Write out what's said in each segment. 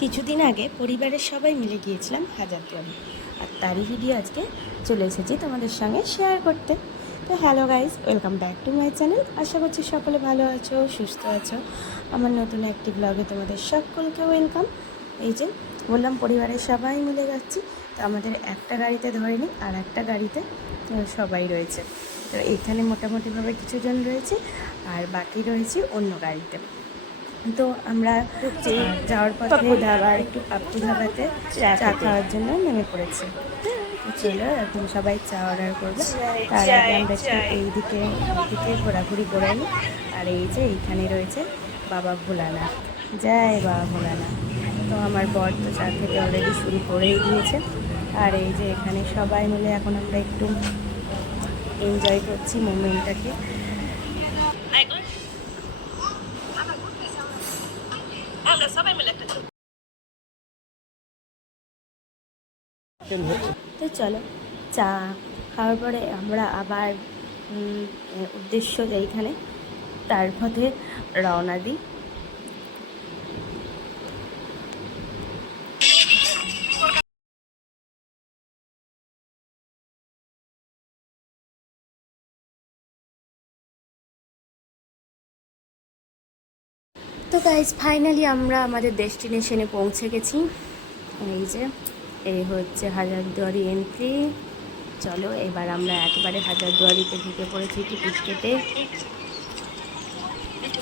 কিছুদিন আগে পরিবারের সবাই মিলে গিয়েছিলাম হাজারদুয়ারি, আর তারই ভিডিও আজকে চলে এসেছি তোমাদের সঙ্গে শেয়ার করতে। তো hello guys, welcome back to my channel. আশা করছি সকলে ভালো আছো, সুস্থ আছো। আমার নতুন একটি ব্লগে তোমাদের সকলকে ওয়েলকাম। এই যে বললাম পরিবারের সবাই মিলে যাচ্ছি, তো আমাদের একটা গাড়িতে ধরেনি, আর একটা গাড়িতে সবাই রয়েছে। তো এখানে মোটামুটিভাবে কিছুজন রয়েছে, আর বাকি রয়েছে অন্য গাড়িতে। তো আমরা যাওয়ার পথে ধাবার একটু পাপ্পু ধাবাতে চা খাওয়ার জন্য নেমে পড়েছি। চলো এখন সবাই চা অর্ডার করবো, তার আগে আমরা একটু এইদিকে ঘোরাঘুরি করে নিই। আর এই যে এইখানে রয়েছে বাবা ভোলানাথ, জয় বাবা ভোলানাথ। তো আমার বর তো চা খেতে অলরেডি শুরু করেই দিয়েছে। আর এই যে এখানে সবাই মিলে এখন আমরা একটু এনজয় করছি মোমেন্টটাকে। তো চলো চা খাওয়ার পরে আমরা আবার উদ্দেশ্য যেইখানে তার পথে রওনা দিই। তো গাইজ ফাইনালি আমরা আমাদের ডেস্টিনেশনে পৌঁছে গেছি। এই যে এই হচ্ছে হাজারদুয়ারি এন্ট্রি। চলো এবার আমরা একবারে হাজারদুয়ারিতে ঢুকে পড়েছি টিকিট কেটে।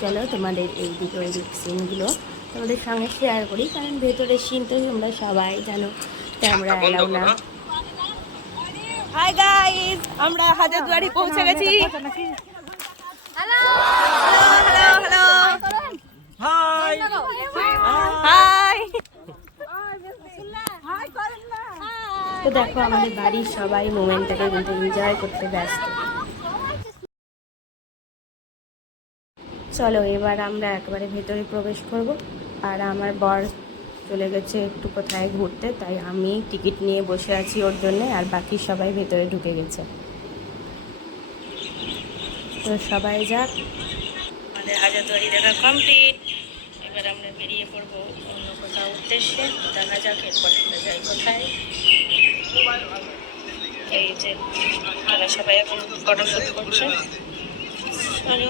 চলো তোমাদের এই দিকে ওই দিক সিনগুলো তোমাদের সঙ্গে শেয়ার করি, কারণ ভেতরের সিন তো তোমরা সবাই জানো, ক্যামেরা অ্যালাউ না। হাই গাইজ, আমরা হাজারদুয়ারি পৌঁছে গেছি। Hello hello hello hi high. তো দেখো আমাদের বাড়ির সবাই মোমেন্টটাকে কিন্তু এনজয় করতে ব্যস্ত। চলো এবার আমরা একবারে ভেতরে প্রবেশ করব। আর আমার বর চলে গেছে একটু কোথায় ঘুরতে, তাই আমি টিকিট নিয়ে বসে আছি ওর জন্যে, আর বাকি সবাই ভেতরে ঢুকে গেছে। তো সবাই যাক, আমাদের হাজারদুয়ারি দেখা কমপ্লিট। এবার আমরা বেরিয়ে পড়বো অন্য কোথাও উদ্দেশ্যে। দেখা যাক এরপর আমরা যাই কোথায়। এই যে তারা সবাই এখন ফটোশুট করছে। চলো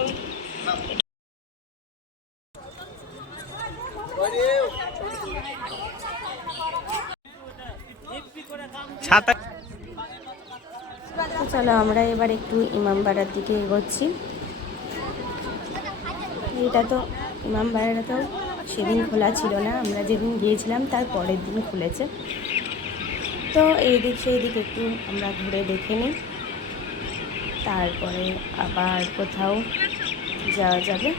চলো আমরা এবার একটু ইমামবাড়ার দিকে এগোচ্ছি। এটা তো ইমামবাড়াটা তো সেদিন খোলা ছিল না, আমরা যেদিন গিয়েছিলাম তার পরের দিন খুলেছে। তো এই দিক সেই দিক একটু আমরা ঘুরে দেখে নিই, তারপরে আবার কোথাও যাওয়া যাবে।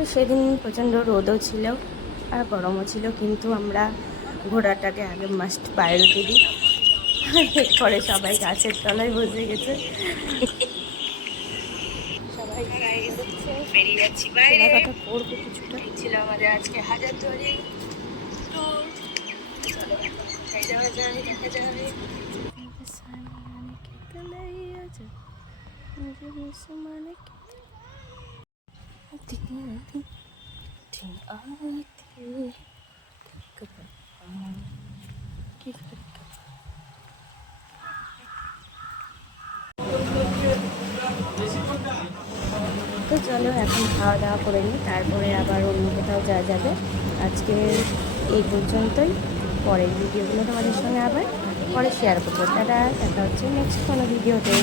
তো সেদিন প্রচণ্ড রোদও ছিল আর গরমও ছিল, কিন্তু আমরা ঘোড়াটাকে আগে মাস্ট প্রায়োরিটি দিই। এরপরে সবাই গাছের তলায় বসে গেছে, সবাই বেরিয়ে যাচ্ছি বাইরে। কথা পড়বো কিছুটা, ছিল আমাদের আজকে হাজারদুয়ারি ট্যুর। চলো এখন কোথায় যাওয়া যায় দেখা যাবে। তো চলো এখন খাওয়া দাওয়া করে নিই, তারপরে আবার অন্য কোথাও যাওয়া যাবে। আজকে এই পর্যন্তই, পরের ভিডিওগুলো তোমাদের সঙ্গে আবার পরে শেয়ার করবো। তারা দেখা হচ্ছে নেক্সট কোনো ভিডিওতে।